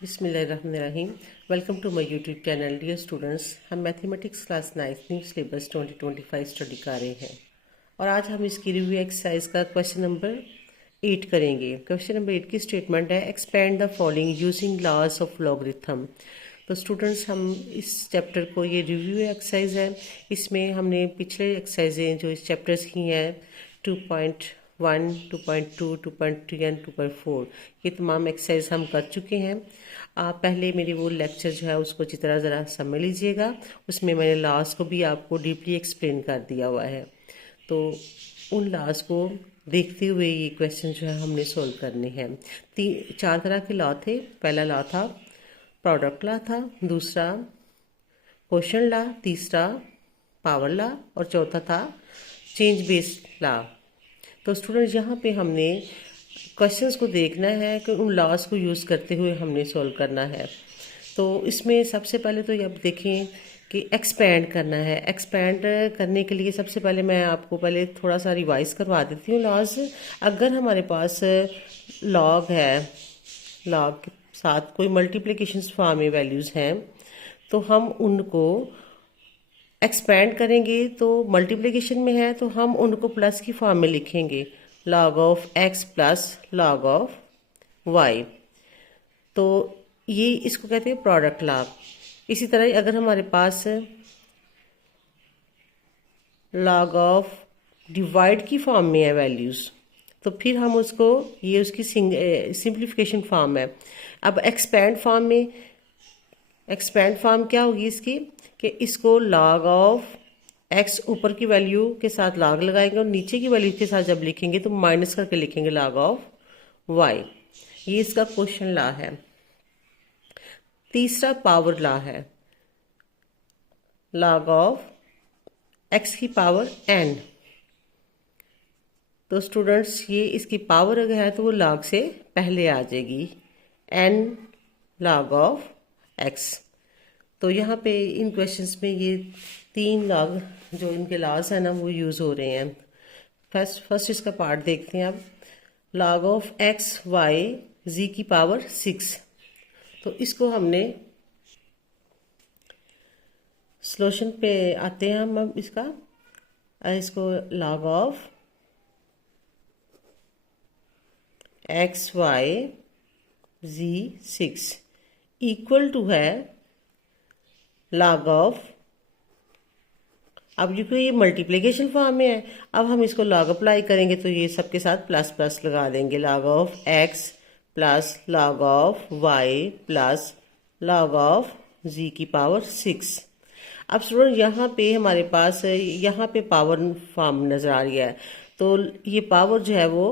बिस्मिल्लाहिर्रहमानिर्रहीम। Welcome to my YouTube channel. Dear students, हम mathematics class 9 new syllabus 2025 study कर रहे हैं और आज हम इसकी रिव्यू एक्सरसाइज का क्वेश्चन नंबर 8 करेंगे। क्वेश्चन नंबर 8 की स्टेटमेंट है, expand the following using laws of logarithm. तो स्टूडेंट्स, हम इस चैप्टर को, ये रिव्यू एक्सरसाइज है, इसमें हमने पिछले एक्सरसाइजें जो इस चैप्टर्स की हैं 2.1, 2.2, 2.3 एंड 2.4, ये तमाम एक्सरसाइज हम कर चुके हैं। आप पहले मेरे वो लेक्चर जो है उसको अच्छी तरह ज़रा समझ लीजिएगा। उसमें मैंने लॉज को भी आपको डीपली एक्सप्लेन कर दिया हुआ है, तो उन लॉज को देखते हुए ये क्वेश्चन जो है हमने सोल्व करने हैं। 4 तरह के लॉ थे। पहला लॉ था प्रोडक्ट लॉ था, दूसरा क्वोशंट लॉ, तीसरा पावर लॉ और चौथा था चेंज बेस्ड लॉ। तो स्टूडेंट, यहाँ पे हमने क्वेश्चंस को देखना है कि उन लॉज को यूज़ करते हुए हमने सॉल्व करना है। तो इसमें सबसे पहले तो अब देखें कि एक्सपेंड करना है। एक्सपेंड करने के लिए सबसे पहले मैं आपको पहले थोड़ा सा रिवाइज करवा देती हूँ लॉज। अगर हमारे पास लॉग है, लॉग के साथ कोई मल्टीप्लिकेशन फॉर्म में वैल्यूज़ हैं, तो हम उनको एक्सपेंड करेंगे। तो मल्टीप्लिकेशन में है तो हम उनको प्लस की फॉर्म में लिखेंगे, log of x plus log of y। तो ये इसको कहते हैं प्रोडक्ट लॉ। इसी तरह अगर हमारे पास log ऑफ डिवाइड की फॉर्म में है वैल्यूज़, तो फिर हम उसको, ये उसकी सिंप्लीफिकेशन फॉर्म है। अब एक्सपेंड फॉर्म क्या होगी इसकी, कि इसको log ऑफ x ऊपर की वैल्यू के साथ log लगाएंगे और नीचे की वैल्यू के साथ जब लिखेंगे तो माइनस करके लिखेंगे log ऑफ y। ये इसका क्वोशंट लॉ है। तीसरा पावर लॉ है, log ऑफ x की पावर n। तो स्टूडेंट्स, ये इसकी पावर अगर है तो वो log से पहले आ जाएगी, n log ऑफ x। तो यहाँ पे इन क्वेश्चंस में ये 3 लॉग जो इनके लॉज हैं ना वो यूज़ हो रहे हैं। फर्स्ट इसका पार्ट देखते हैं अब। log of x y z की पावर 6। तो इसको हमने सॉल्यूशन पे आते हैं हम। अब इसको log of x y z 6 equal to है log ऑफ, अब जो ये मल्टीप्लिकेशन फॉर्म में है, अब हम इसको log अप्लाई करेंगे तो ये सबके साथ प्लस प्लस लगा देंगे, log of x plus log of y plus log of z की पावर 6। अब स्टूडेंट, यहाँ पे हमारे पास यहाँ पे पावर फॉर्म नज़र आ रही है, तो ये पावर जो है वो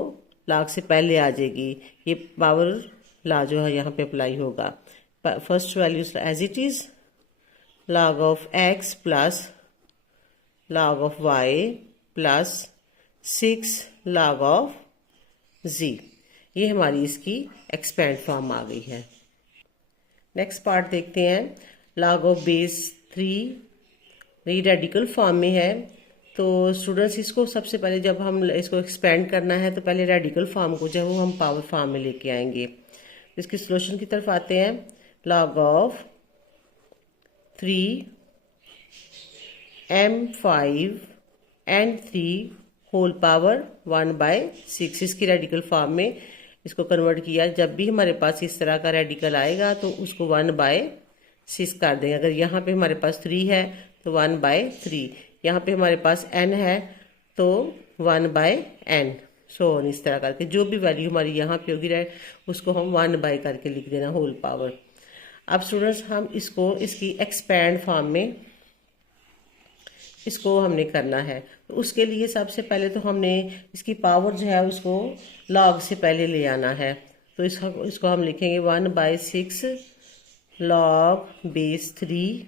log से पहले आ जाएगी। ये पावर लॉ जो है यहाँ पे अप्लाई होगा। First value as it is log of x plus log of y plus 6 log of z। ये हमारी इसकी एक्सपेंड फॉर्म आ गई है। नेक्स्ट पार्ट देखते हैं। log ऑफ बेस 3 ये रेडिकल फॉर्म में है। तो स्टूडेंट्स, इसको सबसे पहले जब हम इसको एक्सपेंड करना है तो पहले रेडिकल फॉर्म को जो है वो हम पावर फॉर्म में लेके आएंगे। इसकी सॉल्यूशन की तरफ आते हैं। log of 3 m5 and 3 whole power 1/6 इसकी रेडिकल फॉर्म में इसको कन्वर्ट किया। जब भी हमारे पास इस तरह का रेडिकल आएगा तो उसको 1/6 कर देंगे। अगर यहाँ पे हमारे पास 3 है तो 1/3, यहाँ पे हमारे पास n है तो 1/n, सो इस तरह करके जो भी वैल्यू हमारी यहाँ पे होगी उसको हम 1 करके लिख देना, होल पावर। अब स्टूडेंट्स, हम इसको इसकी एक्सपेंड फॉर्म में इसको हमने करना है। तो उसके लिए सबसे पहले तो हमने इसकी पावर जो है उसको log से पहले ले आना है। तो इसको हम लिखेंगे 1/6 log base 3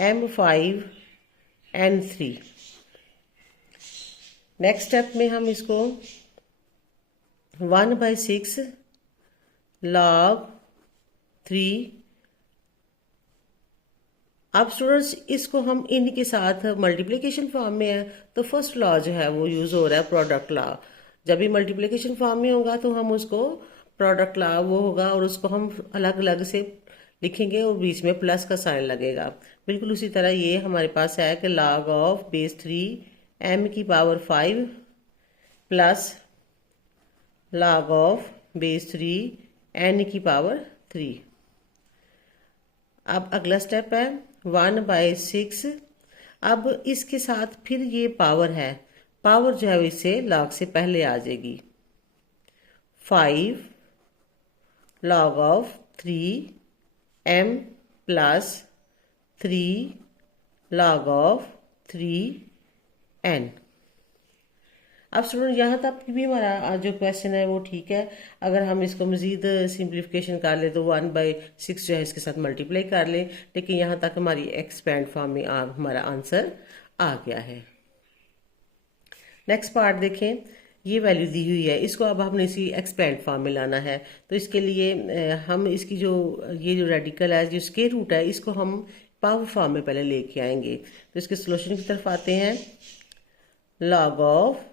m5 n3। Next step में हम इसको 1/6 log 3। अब स्टूडेंट्स, इसको हम इनके साथ मल्टीप्लिकेशन फॉर्म में है तो फर्स्ट लॉ जो है वो यूज़ हो रहा है, प्रोडक्ट लॉ। जब भी मल्टीप्लिकेशन फॉर्म में होगा तो हम उसको प्रोडक्ट ला वो होगा और उसको हम अलग अलग से लिखेंगे और बीच में प्लस का साइन लगेगा। बिल्कुल उसी तरह ये हमारे पास है कि log ऑफ बेस 3 m की power 5 plus log of base 3 n की पावर 3। अब अगला स्टेप है 1/6। अब इसके साथ फिर ये पावर है, पावर जो है इससे log से पहले आ जाएगी। 5 log of 3 m plus 3 log of 3 n। अब स्टूडेंट यहाँ तक भी हमारा जो क्वेश्चन है वो ठीक है। अगर हम इसको मज़ीद सिंप्लीफिकेशन कर ले तो 1/6 जो है इसके साथ मल्टीप्लाई कर लें, लेकिन यहाँ तक हमारी एक्सपेंड फॉर्म में हमारा आंसर आ गया है। नेक्स्ट पार्ट देखें, ये वैल्यू दी हुई है, इसको अब हमने इसी एक्सपेंड फॉर्म में लाना है। तो इसके लिए हम इसकी ये जो रेडिकल है, जो स्क्वायर रूट है, इसको हम पावर फॉर्म में पहले लेके आएंगे। तो इसके सोल्यूशन की तरफ आते हैं। log ऑफ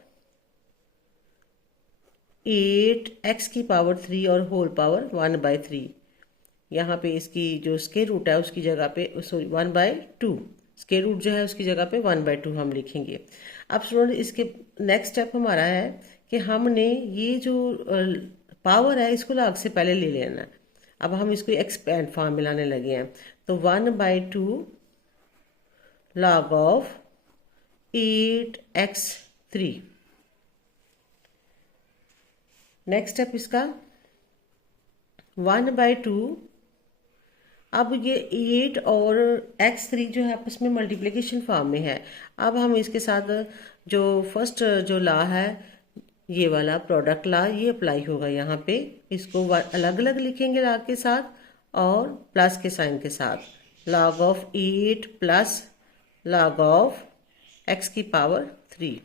8x की पावर 3 और होल पावर 1/3। यहाँ पे इसकी जो स्क्वायर रूट है उसकी जगह पे 1/2, स्क्वायर रूट जो है उसकी जगह पे 1/2 हम लिखेंगे। अब स्टूडेंट इसके नेक्स्ट स्टेप हमारा है कि हमने ये जो पावर है इसको log से पहले ले लेना है। अब हम इसको एक्सपेंड फॉर्म में लाने लगे हैं। तो 1/2 log of 8x3। Next step इसका 1/2। अब ये 8 और x3 जो है आपस में मल्टीप्लिकेशन फॉर्म में है। अब हम इसके साथ जो फर्स्ट जो ला है, ये वाला प्रोडक्ट ला, ये अप्लाई होगा यहाँ पे। इसको अलग अलग लिखेंगे log के साथ और प्लस के साइन के साथ। log of 8 plus log of x की पावर 3।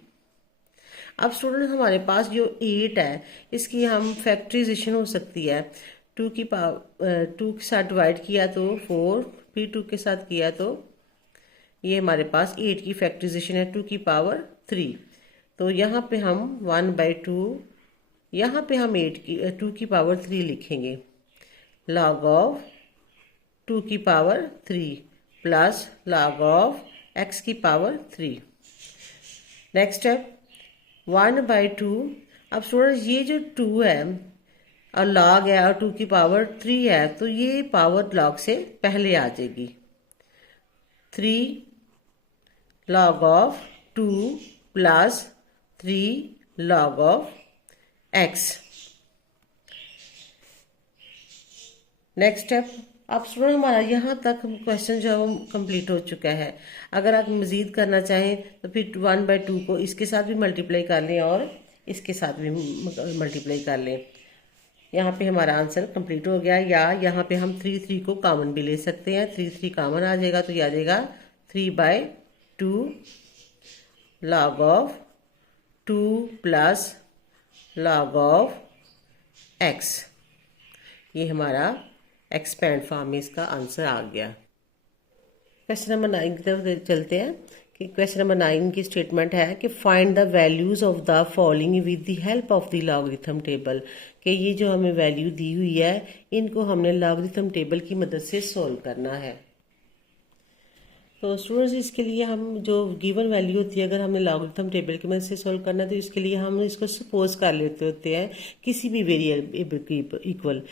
अब स्टूडेंट हमारे पास जो 8 है इसकी हम फैक्टराइजेशन हो सकती है। 2 की पावर 2 के साथ डिवाइड किया तो 4, फिर 2 के साथ किया तो ये हमारे पास 8 की फैक्टराइजेशन है 2 की पावर 3। तो यहाँ पे हम 1/2, यहाँ पे हम 2 की पावर 3 लिखेंगे। log ऑफ 2 की power 3 plus log of x की पावर 3। Next step 1/2। अब स्टूडेंट ये जो 2 है और log है और 2 की पावर 3 है, तो ये पावर log से पहले आ जाएगी। 3 log of 2 plus 3 log of x। Next step, अब स्टूडेंट हमारा यहाँ तक क्वेश्चन जो है वो कंप्लीट हो चुका है। अगर आप मज़ीद करना चाहें तो फिर 1/2 को इसके साथ भी मल्टीप्लाई कर लें और इसके साथ भी मल्टीप्लाई कर लें। यहाँ पे हमारा आंसर कंप्लीट हो गया। या यहाँ पे हम 3 को कॉमन भी ले सकते हैं। 3 कॉमन आ जाएगा तो ये आ जाएगा 3/2 log of 2 plus log of x। ये हमारा एक्सपेंड फॉर्म में इसका आंसर आ गया। क्वेश्चन नंबर 9 की तरफ चलते हैं कि क्वेश्चन नंबर 9 की स्टेटमेंट है कि find the values of the following with the help of the logarithm table. कि ये जो हमें वैल्यू दी हुई है इनको हमने लॉगरिथम टेबल की मदद से सोल्व करना है। तो स्टूडेंट्स इसके लिए हम जो गिवन वैल्यू होती है, अगर हमने लॉगरिथम टेबल की मदद से सोल्व करना है तो इसके लिए हम इसको सपोज कर लेते होते हैं किसी भी वेरिएबल की इक्वल।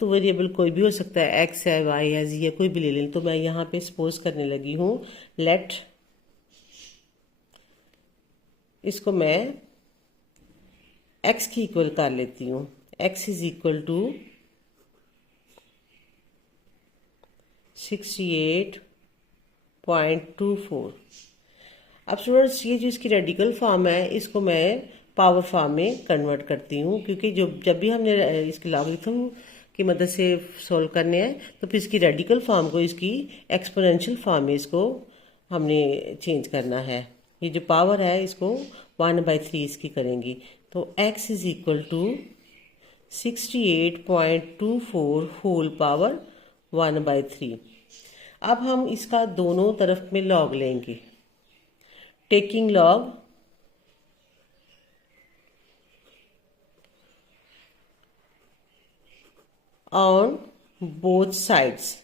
तो वेरिएबल कोई भी हो सकता है, x है, y है, z है, कोई भी ले लें। तो मैं यहाँ पे सपोज करने लगी हूँ लेट, इसको मैं x की इक्वल कर लेती हूँ। x is equal to 68.24। अब स्टूडेंट्स ये जो इसकी रेडिकल फॉर्म है इसको मैं पावर फॉर्म में कन्वर्ट करती हूँ, क्योंकि जब भी हमने इसके लॉगरिथम की मदद से सोल्व करने हैं तो फिर इसकी रेडिकल फॉर्म को इसकी एक्सपोनेंशियल फॉर्म में इसको हमने चेंज करना है। ये जो पावर है इसको 1/3 इसकी करेंगी। तो x is equal to 68.24 whole power 1/3। अब हम इसका दोनों तरफ में लॉग लेंगे। Taking log on both sides.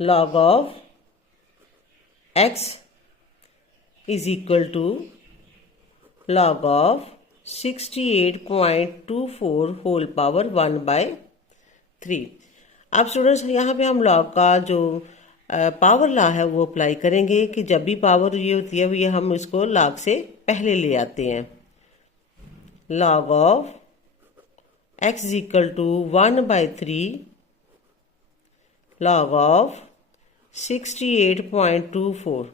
Log of x is equal to log of 68.24 whole power 1/3। अब स्टूडेंट्स यहाँ पे हम लॉग का जो पावर लॉ है वो अप्लाई करेंगे कि जब भी पावर ये होती है ये हम इसको लॉग से पहले ले आते हैं। Log of x is equal to 1/3 log of 68.24।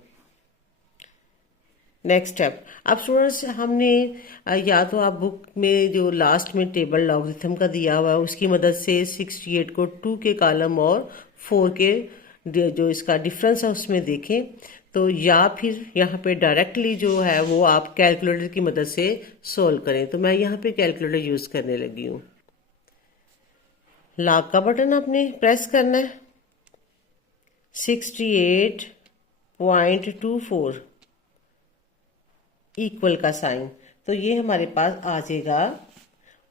Next step. अब स्टूडेंट्स हमने या तो आप बुक में जो लास्ट में टेबल लॉगरिथम का दिया हुआ है उसकी मदद से 68 को 2 के कॉलम और 4 के जो इसका डिफरेंस है उसमें देखें, तो या फिर यहाँ पे डायरेक्टली जो है वो आप कैलकुलेटर की मदद से सोल्व करें। तो मैं यहाँ पे कैलकुलेटर यूज करने लगी हूँ। लॉग का बटन आपने प्रेस करना है, 68.24 इक्वल का साइन, तो ये हमारे पास आ जाएगा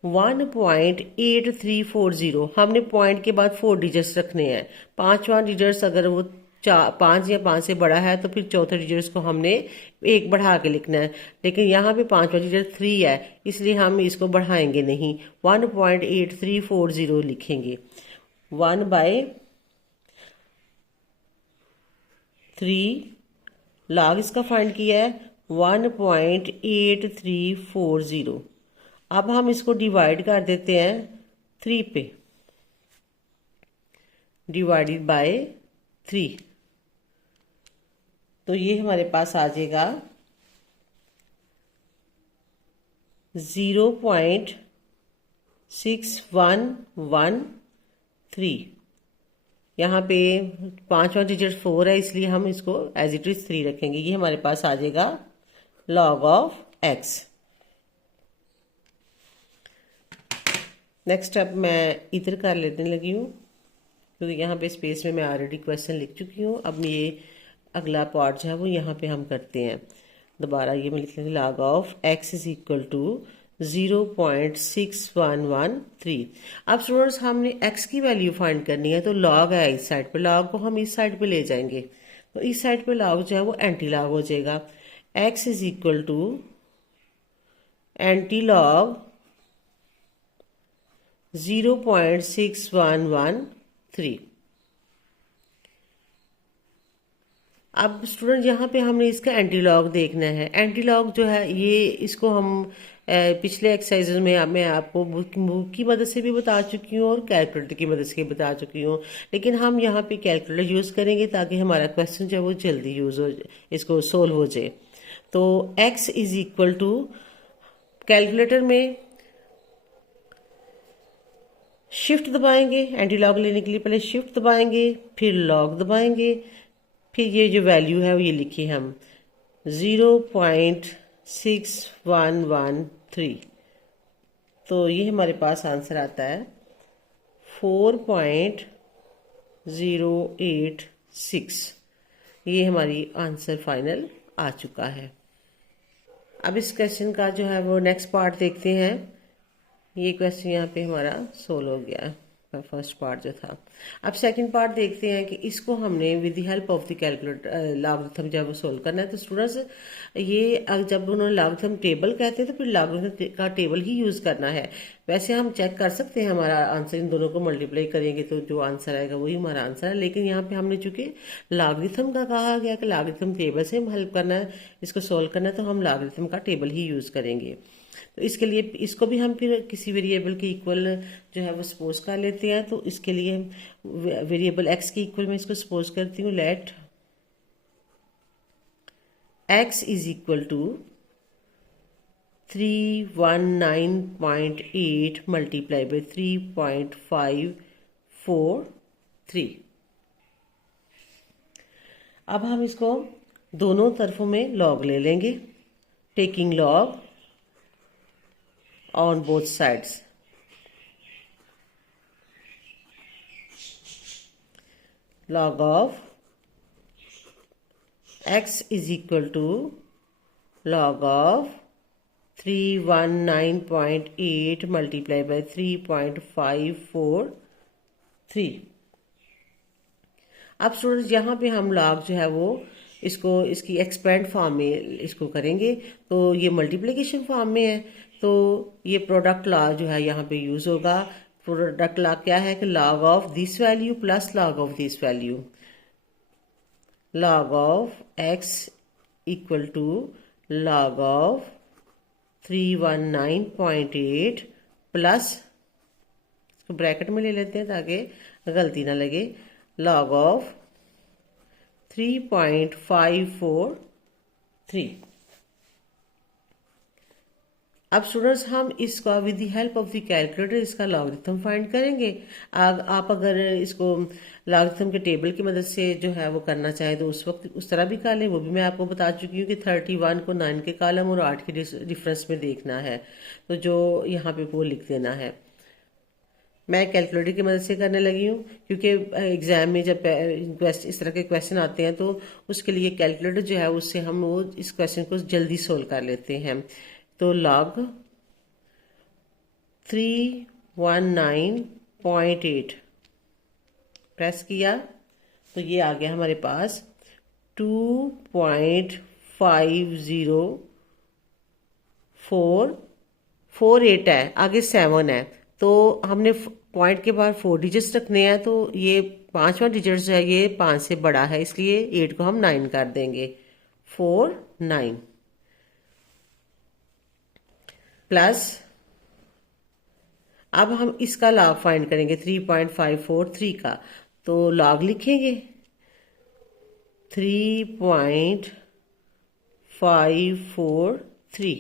1.8340। हमने पॉइंट के बाद 4 डिजिट्स रखने हैं। 5वां डिजिट्स अगर वो 5 या 5 से बड़ा है तो फिर चौथे डिजिट्स को हमने एक बढ़ा के लिखना है, लेकिन यहाँ पे 5वां डिजिट 3 है इसलिए हम इसको बढ़ाएंगे नहीं, 1.8340 लिखेंगे। 1/3 लॉग इसका फाइंड किया है 1.8340। अब हम इसको डिवाइड कर देते हैं 3 पे, डिवाइडेड बाय 3, तो ये हमारे पास आ जाएगा 0.6113। यहाँ पे 5वां डिजिट 4 है इसलिए हम इसको एज इट इज 3 रखेंगे। ये हमारे पास आ जाएगा log of x। Next step मैं इधर कर लेने लगी हूँ क्योंकि यहाँ पे स्पेस में मैं ऑलरेडी क्वेश्चन लिख चुकी हूँ। अब ये अगला पार्ट जो है वो यहाँ पे हम करते हैं। दोबारा ये मैं लिख लेंगे log of x is equal to 0.6113। अब स्टूडेंट्स हमने x की वैल्यू फाइंड करनी है, तो लॉग है इस साइड पे, लॉग को हम इस साइड पे ले जाएंगे, तो इस साइड पे लॉग जो है वो एंटी लॉग हो जाएगा। x is equal to antilog 0.6113। अब स्टूडेंट यहाँ पे हमने इसका एंटी लॉग देखना है। एंटी लॉग जो है ये इसको हम पिछले एक्सरसाइजेज में मैं आपको बुक की मदद से भी बता चुकी हूँ और कैलकुलेटर की मदद से भी बता चुकी हूँ, लेकिन हम यहाँ पे कैलकुलेटर यूज़ करेंगे ताकि हमारा क्वेश्चन जो है वो जल्दी यूज़ हो, इसको सोल्व हो जाए। तो x is equal to, calculator में शिफ्ट दबाएंगे एंटी लॉग लेने के लिए, पहले शिफ्ट दबाएंगे फिर लॉग दबाएंगे, फिर ये जो वैल्यू है वो ये लिखी हम 0.6113, तो ये हमारे पास आंसर आता है 4.086। ये हमारी आंसर फाइनल आ चुका है। अब इस क्वेश्चन का जो है वो नेक्स्ट पार्ट देखते हैं। ये क्वेश्चन यहाँ पे हमारा सोल्व हो गया, फर्स्ट पार्ट जो था। अब सेकंड पार्ट देखते हैं कि इसको हमने with the help of the calculator logarithm जब सोल्व करना है। तो स्टूडेंट्स ये जब उन्होंने लॉगरिथम टेबल कहते हैं तो फिर लॉगरिथम का टेबल ही यूज करना है। वैसे हम चेक कर सकते हैं हमारा आंसर, इन दोनों को मल्टीप्लाई करेंगे तो जो आंसर आएगा वही हमारा आंसर है, लेकिन यहाँ पे हमने चूंकि लॉगरिथम का कहा गया कि लॉगरिथम टेबल से हम हेल्प करना है, इसको सोल्व करना है, तो हम लॉगरिथम का टेबल ही यूज करेंगे। तो इसके लिए इसको भी हम फिर किसी वेरिएबल के इक्वल जो है वो सपोज कर लेते हैं। तो इसके लिए वेरिएबल x के इक्वल में इसको सपोज करती हूँ, let x is equal to 319.8 multiply by 3.543। अब हम इसको दोनों तरफों में लॉग ले लेंगे, taking log on both sides। log of x is equal to log of 319.8 multiply by 3.543। अब स्टूडेंट्स यहाँ पे हम लॉग जो है वो इसको इसकी एक्सपेंड फॉर्म में इसको करेंगे, तो ये मल्टीप्लिकेशन फॉर्म में है, तो ये प्रोडक्ट लॉ जो है यहाँ पे यूज होगा। प्रोडक्ट लॉ क्या है कि log of this value plus log of this value, log of x equal to log of 319.8 plus, इसको ब्रैकेट में ले लेते हैं ताकि गलती ना लगे, log of 3.543। अब स्टूडेंट्स हम इसका with the help of the calculator इसका लॉगरिथम फाइंड करेंगे। आप अगर इसको लॉगरिथम के टेबल की मदद से जो है वो करना चाहें तो उस वक्त उस तरह भी कर लें, वो भी मैं आपको बता चुकी हूँ कि 31 को 9 के कॉलम और 8 के डिफरेंस में देखना है, तो जो यहाँ पे वो लिख देना है। मैं कैलकुलेटर की मदद से करने लगी हूँ क्योंकि एग्जाम में जब इस तरह के क्वेश्चन आते हैं तो उसके लिए कैलकुलेटर जो है उससे हम वो इस क्वेश्चन को जल्दी सोल्व कर लेते हैं। तो log 319.8 प्रेस किया तो ये आ गया हमारे पास 2.50448 है, आगे 7 है, तो हमने पॉइंट के बाद 4 डिजिट्स रखने हैं, तो ये 5वां डिजिट है, ये 5 से बड़ा है, इसलिए 8 को हम 9 कर देंगे, 49 प्लस। अब हम इसका लॉग फाइंड करेंगे 3.543 का, तो लॉग लिखेंगे 3.543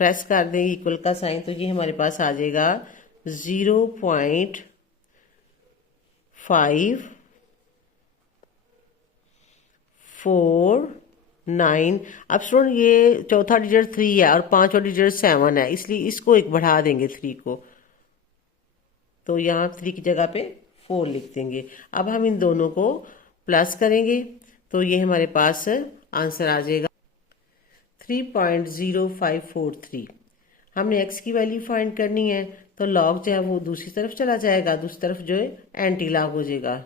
प्रेस कर देंगे इक्वल का साइन, तो ये हमारे पास आ जाएगा 0.549। अब स्टूडेंट ये चौथा डिजिट 3 है और 5वां डिजिट 7 है, इसलिए इसको एक बढ़ा देंगे 3 को, तो यहाँ 3 की जगह पे 4 लिख देंगे। अब हम इन दोनों को प्लस करेंगे तो ये हमारे पास आंसर आ जाएगा 3.0543। हमने x की वैल्यू फाइंड करनी है, तो लॉग जो है वो दूसरी तरफ चला जाएगा, दूसरी तरफ जो है एंटी लॉग हो जाएगा,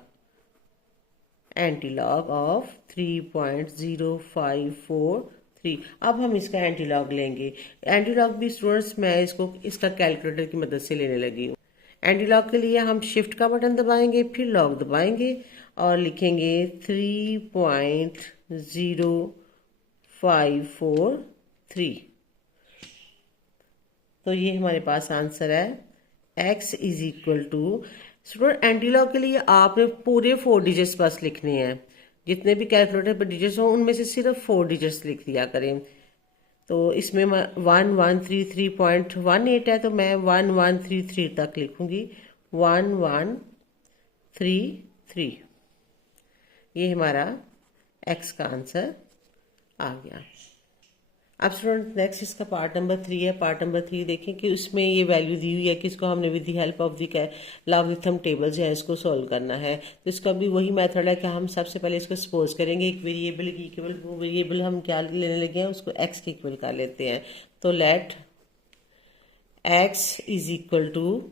एंटी लॉग ऑफ 3.0543। अब हम इसका एंटी लॉग लेंगे। एंटी लॉग भी स्टूडेंट्स मैं इसको इसका कैलकुलेटर की मदद से लेने लगी हूँ। एंटी लॉग के लिए हम शिफ्ट का बटन दबाएंगे, फिर लॉग दबाएंगे और लिखेंगे 3.0543। तो ये हमारे पास आंसर है x is equal to. Student antilog के लिए आपने पूरे 4 डिजिट्स बस लिखने हैं, जितने भी कैलकुलेटर पर डिजिट्स हो उनमें से सिर्फ 4 डिजिट्स लिख दिया करें। तो इसमें 1133.18 है, तो मैं 1133 तक लिखूंगी, 1133। ये हमारा x का आंसर आ गया। अब स्टूडेंट नेक्स्ट इसका पार्ट नंबर 3 है। पार्ट नंबर 3 देखें कि उसमें ये वैल्यू दी हुई है कि इसको हमने with the help of the logarithm table जो है इसको सॉल्व करना है। तो इसका भी वही मेथड है कि हम सबसे पहले इसको सपोज करेंगे एक वेरिएबल की इक्वल, वो वेरिएबल हम क्या लेने लगे हैं उसको x के इक्वल कर लेते हैं। तो let x is equal to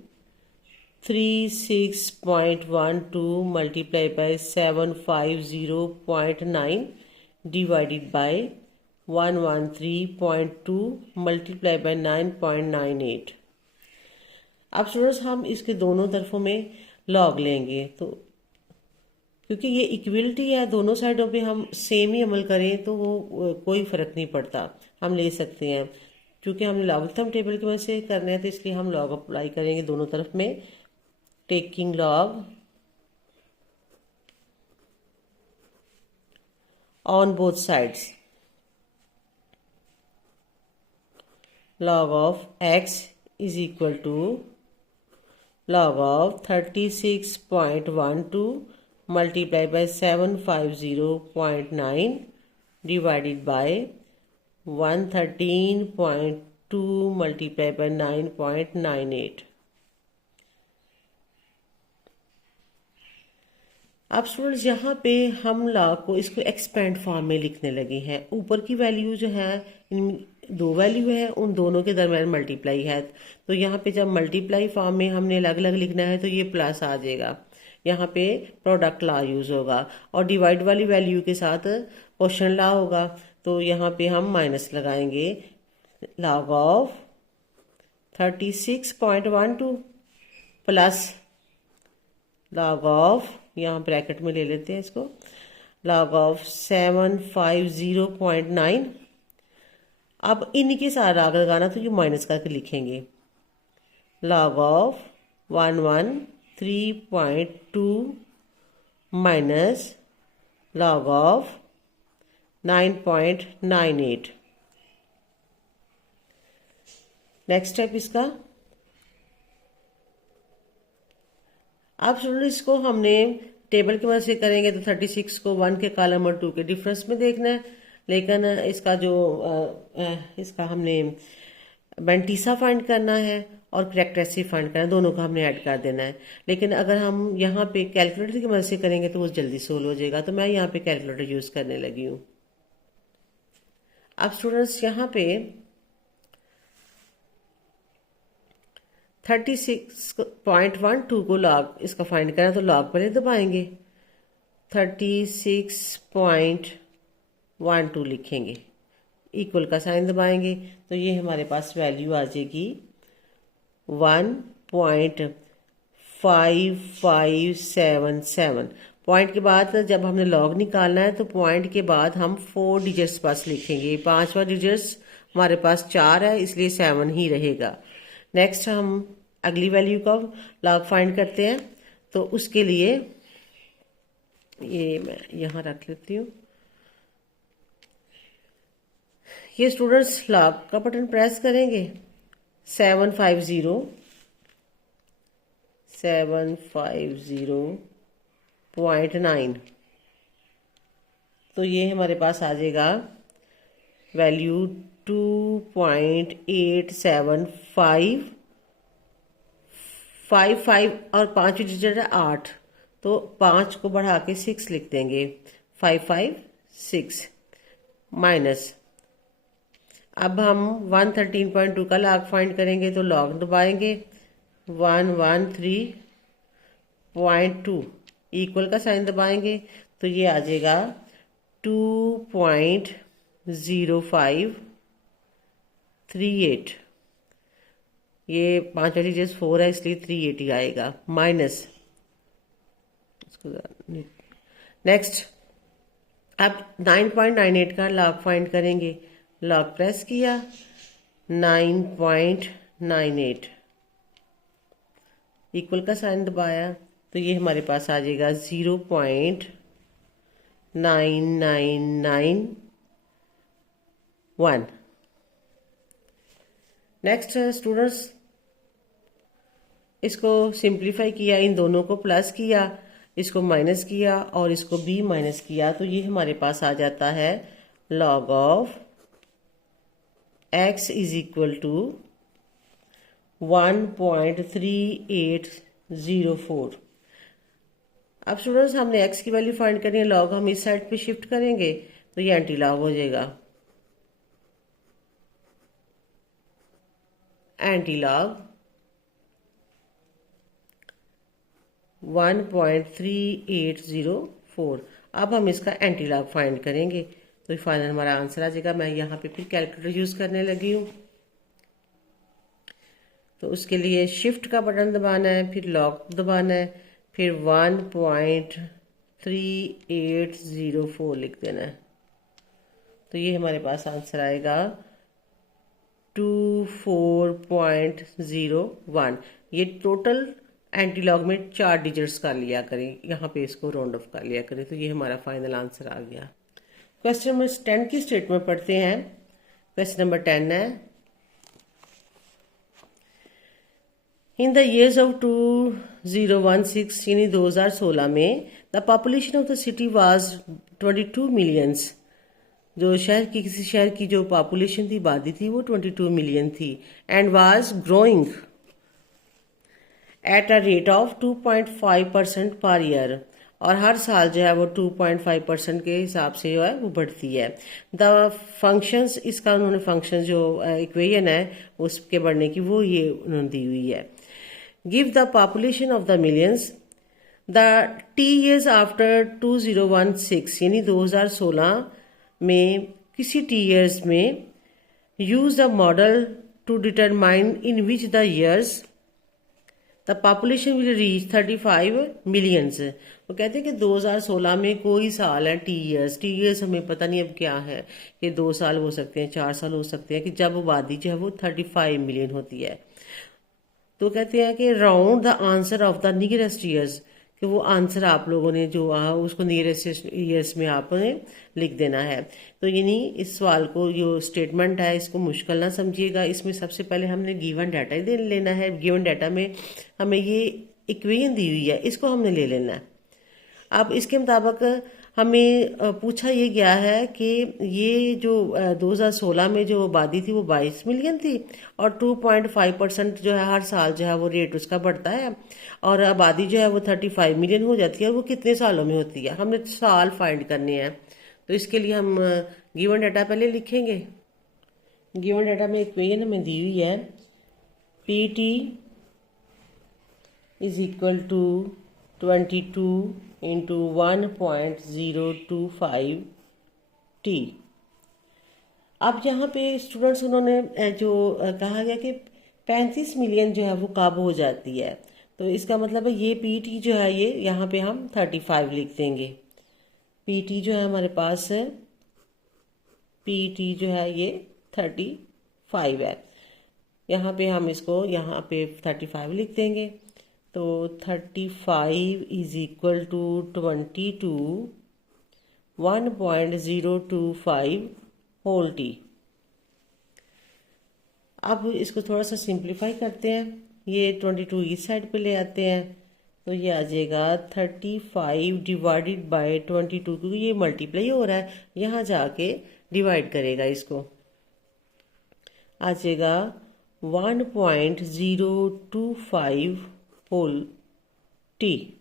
36.12 multiply by 750.9 divided by 113.2 multiply by 9.98। अब स्टूडेंट्स हम इसके दोनों तरफों में लॉग लेंगे, तो क्योंकि ये इक्वलिटी है दोनों साइडों पे हम सेम ही अमल करें तो वो कोई फर्क नहीं पड़ता, हम ले सकते हैं। क्योंकि हमने लॉगरिथम टेबल की वजह से करना है तो इसलिए हम लॉग अप्लाई करेंगे दोनों तरफ में, taking log on both sides. log of x is equal to log of 36.12 multiplied by 750.9 divided by 113.2 multiplied by 9.98। अब स्टूडेंट्स यहाँ पे हम लॉग को इसको एक्सपेंड फॉर्म में लिखने लगे हैं। ऊपर की वैल्यू जो है दो वैल्यू है, उन दोनों के दरम्यान मल्टीप्लाई है। तो यहाँ पे जब मल्टीप्लाई फॉर्म में हमने अलग अलग लिखना है तो ये प्लस आ जाएगा, यहाँ पे प्रोडक्ट लॉ यूज होगा, और डिवाइड वाली वैल्यू के साथ क्वेश्चन लॉ होगा। तो यहाँ पे हम माइनस लगाएंगे, log of 36.12 plus log of, यहाँ ब्रैकेट में ले लेते हैं इसको, लॉग ऑफ 750.9। अब इनके साथ लॉग लगाना तो ये माइनस करके लिखेंगे, log of 113.2 minus log of 9.98। Next step इसका, अब स्टूडेंट इसको हमने टेबल की मदद से करेंगे तो 36 को 1 के कॉलम और 2 के डिफरेंस में देखना है, लेकिन इसका जो इसका हमने बेंटीसा फाइंड करना है और करेक्टरेसिटी फाइंड करना है, दोनों का हमने ऐड कर देना है। लेकिन अगर हम यहाँ पे कैलकुलेटर की मदद से करेंगे तो वो जल्दी सोल्व हो जाएगा, तो मैं यहाँ पे कैलकुलेटर यूज करने लगी हूँ। अब स्टूडेंट्स यहाँ पे 36.12 को लॉग इसका फाइंड करना, तो लॉग पहले दबाएंगे, 36.12 लिखेंगे, इक्वल का साइन दबाएंगे, तो ये हमारे पास वैल्यू आ जाएगी 1.5577। पॉइंट के बाद जब हमने लॉग निकालना है तो पॉइंट के बाद हम 4 डिजिट्स बस लिखेंगे, 5वां डिजिट्स हमारे पास 4 है, इसलिए 7 ही रहेगा। नेक्स्ट हम अगली वैल्यू का लॉग फाइंड करते हैं, तो उसके लिए ये मैं यहाँ रख लेती हूँ। ये स्टूडेंट्स लॉग का बटन प्रेस करेंगे, 750.9, तो ये हमारे पास आ जाएगा वैल्यू 2.87555 और 5 डिजिट है 8, तो 5 को बढ़ा के 6 लिख देंगे, 556 माइनस। अब हम 113.2 का लॉग फाइंड करेंगे, तो लॉग दबाएंगे, 113.2 इक्वल का साइन दबाएंगे, तो ये आ जाएगा 2.0538। ये 5 डिजिट 4 है, इसलिए 380 आएगा, माइनस। नेक्स्ट अब 9.98 का लॉग फाइंड करेंगे, लॉग प्रेस किया, 9.98 इक्वल का साइन दबाया, तो ये हमारे पास आ जाएगा 0.9991। नेक्स्ट स्टूडेंट्स, इसको सिंप्लीफाई किया, इन दोनों को प्लस किया, इसको माइनस किया और इसको भी माइनस किया, तो ये हमारे पास आ जाता है log of x is equal to 1.3804। अब स्टूडेंट्स हमने x की वैल्यू फाइंड करनी है, लॉग हम इस साइड पे शिफ्ट करेंगे तो ये एंटी लॉग हो जाएगा, एंटी लॉग 1.3804। अब हम इसका एंटी लॉग फाइंड करेंगे, तो फाइनल हमारा आंसर आ जाएगा। मैं यहाँ पे फिर कैलकुलेटर यूज करने लगी हूँ, तो उसके लिए शिफ्ट का बटन दबाना है, फिर लॉग दबाना है, फिर 1.3804 लिख देना है, तो ये हमारे पास आंसर आएगा 24.01। ये टोटल एंटी लॉग में 4 डिजिट्स कर लिया करें, यहाँ पे इसको राउंड ऑफ कर लिया करें, तो ये हमारा फाइनल आंसर आ गया। क्वेश्चन नंबर 10 की स्टेटमेंट पढ़ते हैं। क्वेश्चन नंबर 10 है, इन द ईयर्स ऑफ 2016 यानी 2016 में the population of the city was 22 millions. जो शहर की किसी शहर की जो पॉपुलेशन थी, आबादी थी, वो 22 मिलियन थी, and was growing at a rate of 2.5% per year. और हर साल जो है वो 2.5% के हिसाब से जो है वो बढ़ती है। द फंक्शंस, इसका उन्होंने फंक्शन जो इक्वेशन है उसके बढ़ने की वो ये उन्होंने दी हुई है। Give the population of the millions the T years after 2016, यानी 2016 में किसी टी ईयर्स में use the model to determine in which the years the population will reach 35 millions. वो कहते हैं कि 2016 में कोई साल है टी ईयर्स हमें पता नहीं अब क्या है, कि 2 साल हो सकते हैं, 4 साल हो सकते हैं, कि जब आबादी जो है वो 35 मिलियन होती है। तो कहते हैं कि round the answer of the nearest years, कि वो आंसर आप लोगों ने जो उसको नियरेस्ट ईयर्स में आपने लिख देना है। तो यानी इस सवाल को जो स्टेटमेंट है इसको मुश्किल ना समझिएगा। इसमें सबसे पहले हमने गिवन डाटा ही दे लेना है। गिवन डाटा में हमें ये इक्वेशन दी हुई है, इसको हमने ले लेना है। अब इसके मुताबिक हमें पूछा ये गया है कि ये जो 2016 में जो आबादी थी वो 22 मिलियन थी और 2.5% जो है हर साल जो है वो रेट उसका बढ़ता है और आबादी जो है वो 35 मिलियन हो जाती है। और वो कितने सालों में होती है, हमने साल फाइंड करने हैं। तो इसके लिए हम गिवन डाटा पहले लिखेंगे। गिवन डाटा में इक्वेशन हमें दी हुई है, P T is equal to 22 into 1.025 T. अब यहाँ पे स्टूडेंट्स उन्होंने जो कहा गया कि 35 मिलियन जो है वो कब हो जाती है, तो इसका मतलब है ये पी टी जो है ये यहाँ पे हम 35 लिख देंगे। पी टी जो है हमारे पास है, पी टी जो है ये 35 है। यहाँ पे हम इसको यहाँ पे 35 लिख देंगे। तो 35 is equal to 22 1.025 whole T. अब इसको थोड़ा सा सिंप्लीफाई करते हैं, ये 22 इस साइड पे ले आते हैं तो ये आ जाएगा 35 डिवाइडेड बाय 22, क्योंकि ये मल्टीप्लाई हो रहा है, यहाँ जाके डिवाइड करेगा, इसको आ जाएगा 1.025 होल टी।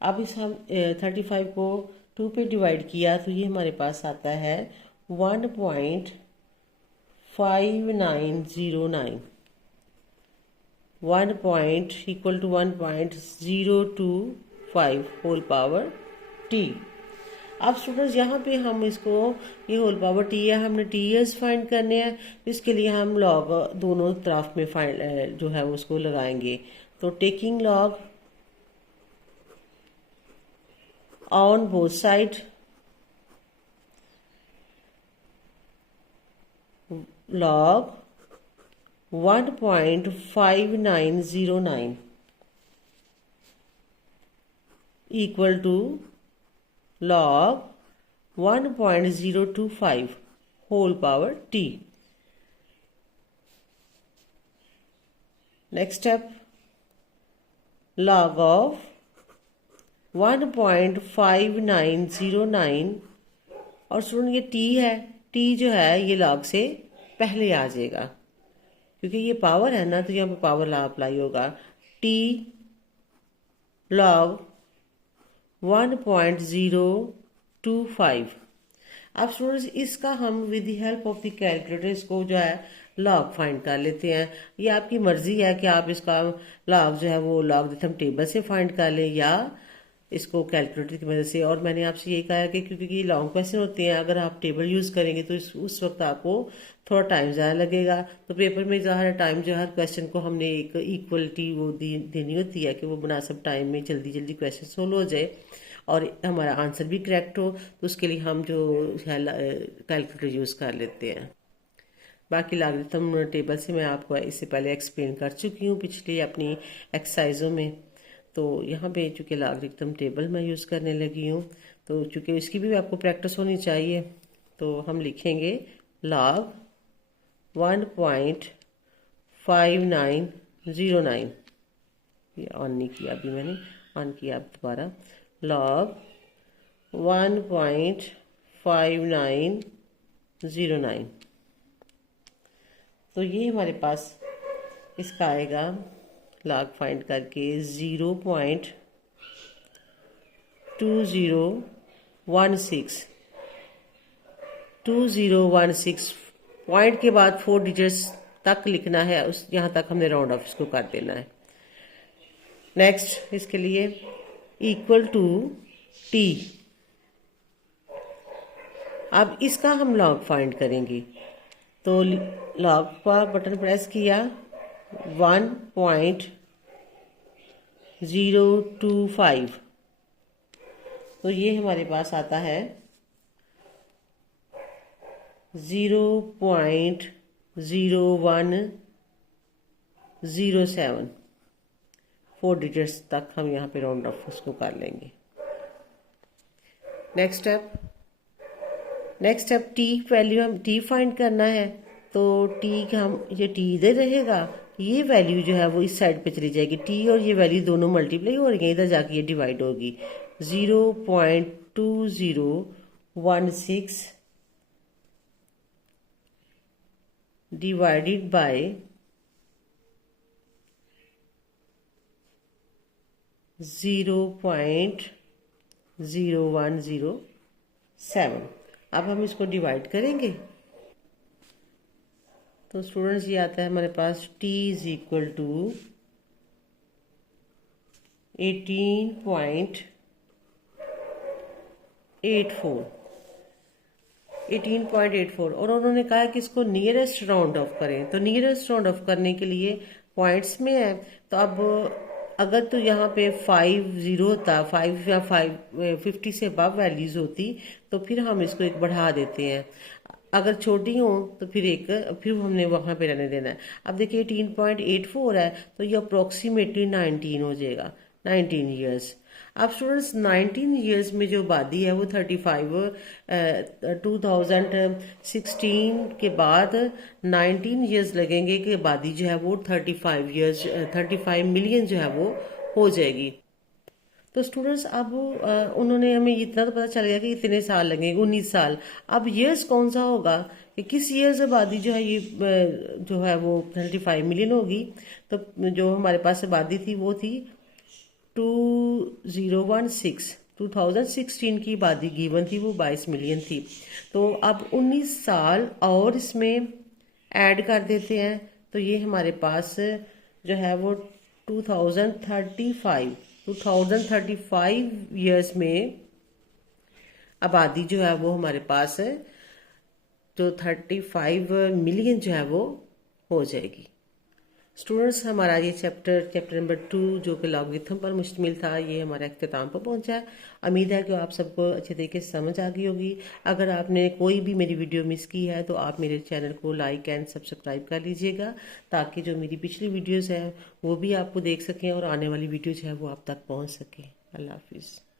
अब इस हम 35 को 2 पे डिवाइड किया तो ये हमारे पास आता है 1.5909, 1 point equal to 1.025 whole power T. अब स्टूडेंट्स यहाँ पे हम इसको, ये होल पावर टी है, हमने टी ईयर्स फाइंड करने हैं, इसके लिए हम लॉग दोनों तरफ में फाइंड जो है उसको लगाएंगे। तो taking log on both side, log 1.5909 equal to log 1.025 whole power t. Next step, log of 1.5909, और सुन ये t है, t जो है ये log से पहले आ जाएगा क्योंकि ये पावर है ना, तो यहाँ पे पावर लॉ अप्लाई होगा। t log 1.025। अब स्टूडेंट्स इसका हम with the help of the calculator इसको जो है लॉग फाइंड कर लेते हैं। ये आपकी मर्जी है कि आप इसका लॉग जो है वो लॉगरिथम टेबल से फाइंड कर लें या इसको कैलकुलेटर की मदद से। और मैंने आपसे यही कहा है कि क्योंकि ये लॉन्ग क्वेश्चन होते हैं, अगर आप टेबल यूज़ करेंगे तो उस वक्त आपको थोड़ा टाइम ज़्यादा लगेगा। तो पेपर में ज़्यादा टाइम जो है हर क्वेश्चन को हमने एक इक्वलिटी वो देनी होती है कि वो मुनासिब टाइम में जल्दी जल्दी क्वेश्चन सोल्व हो जाए और हमारा आंसर भी करेक्ट हो। तो उसके लिए हम जो है कैलकुलेटर यूज़ कर लेते हैं। बाकी लॉगरिथम टेबल से मैं आपको इससे पहले एक्सप्लेन कर चुकी हूँ पिछली अपनी एक्सरसाइजों में। तो यहाँ पे चूँकि लॉगरिथम टेबल मैं यूज़ करने लगी हूँ, तो चूँकि इसकी भी आपको प्रैक्टिस होनी चाहिए, तो हम लिखेंगे log 1.5909। ये ऑन नहीं किया अभी मैंने, ऑन किया अब दोबारा। log 1.5909, तो ये हमारे पास इसका आएगा लॉग फाइंड करके 0.5909 2016 पॉइंट के बाद 4 डिजिट्स तक लिखना है, उस यहाँ तक हमने राउंड ऑफ इसको कर देना है। नेक्स्ट इसके लिए इक्वल टू टी। अब इसका हम लॉग फाइंड करेंगे, तो लॉग का बटन प्रेस किया, 1.025, तो ये हमारे पास आता है 0.0107। 4 डिजिट्स तक हम यहाँ पे राउंड ऑफ उसको कर लेंगे। नेक्स्ट स्टेप टी वैल्यू हम टी फाइंड करना है, तो टी का हम ये टी इधर रहेगा, ये वैल्यू जो है वो इस साइड पे चली जाएगी। टी और ये वैल्यू दोनों मल्टीप्लाई हो रही है, इधर जाके ये डिवाइड होगी। 0.2016 डिवाइडेड बाय 0.0107। अब हम इसको डिवाइड करेंगे, तो स्टूडेंट्स ये आता है हमारे पास t इज इक्वल टू 18.84 और उन्होंने कहा कि इसको नियरेस्ट राउंड ऑफ करें। तो नियरेस्ट राउंड ऑफ करने के लिए पॉइंट्स में है, तो अब अगर तो यहाँ पे 50 होता, 5 या 50 से अबव वैल्यूज होती, तो फिर हम इसको एक बढ़ा देते हैं। अगर छोटी हो तो फिर हमने वहाँ पे रहने देना है। अब देखिए 18.84 है, तो ये अप्रोक्सीमेटली 19 हो जाएगा, 19 ईयर्स। अब स्टूडेंट्स 19 ईयर्स में जो आबादी है वो 2016 के बाद 19 ईयर्स लगेंगे कि आबादी जो है वो 35 मिलियन जो है वो हो जाएगी। तो स्टूडेंट्स अब उन्होंने हमें इतना तो पता चल गया कि इतने साल लगेंगे, 19 साल। अब ईयर्स कौन सा होगा कि किस ईयर्स आबादी जो है ये जो है वो 35 मिलियन होगी। तो जो हमारे पास आबादी थी वो थी 2016 की आबादी गिवन थी, वो 22 मिलियन थी। तो अब 19 साल और इसमें ऐड कर देते हैं, तो ये हमारे पास जो है वो 2035 ईयर्स में आबादी जो है वो हमारे पास जो 35 मिलियन जो है वो हो जाएगी। स्टूडेंट्स हमारा ये चैप्टर नंबर 2 जो कि लॉगरिथम पर मुश्तमिल था, ये हमारा इख्तिताम पर पहुंचा है। उम्मीद है कि आप सबको अच्छे तरीके से समझ आ गई होगी। अगर आपने कोई भी मेरी वीडियो मिस की है तो आप मेरे चैनल को लाइक एंड सब्सक्राइब कर लीजिएगा, ताकि जो मेरी पिछली वीडियोज़ हैं वो भी आपको देख सकें और आने वाली वीडियो जो है वो आप तक पहुँच सकें। अल्लाह हाफिज़।